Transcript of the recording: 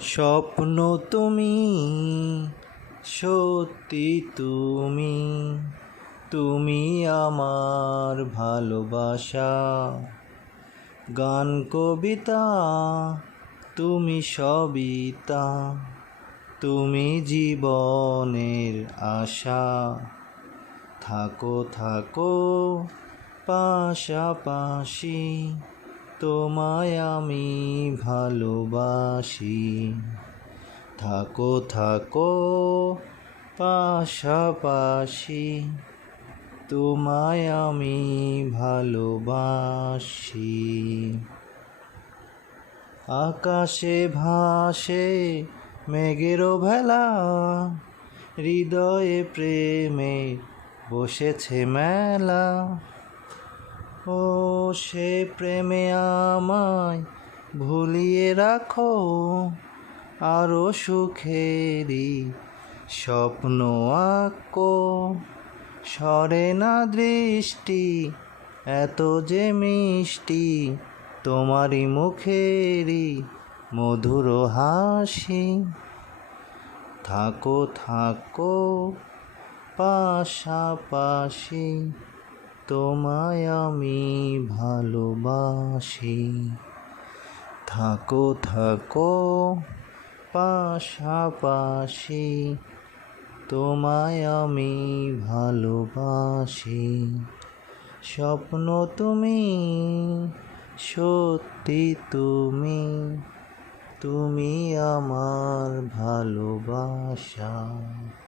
স্বপ্ন তুমি, সত্যি তুমি তুমি আমার ভালোবাসা। গান, কবিতা, তুমি সবিতা তুমি জীবনের আশা। থাকো থাকো, পাশাপাশি তোমায় আমি ভালোবাসি। থাকো থাকো, পাশাপাশি। তোমায় আমি ভালোবাসি। আকাশে ভাসে মেঘেরও ভেলা হৃদয়ে প্রেমে বসেছে মেলা। ও সে প্রেমে আমায় ভুলিয়ে রাখো, আরও সুখেরই স্বপ্ন আঁকো। সরে না দৃষ্টি, এত যে মিষ্টি, তোমারই মুখেরই মধুর হাসি। থাকো থাকো, পাশাপাশি। তোমায় আমি ভালোবাসি। থাকো থাকো, পাশাপাশি। তোমায় আমি ভালোবাসি। স্বপ্ন তুমি, সত্যি তুমি। তুমি আমার ভালোবাসা।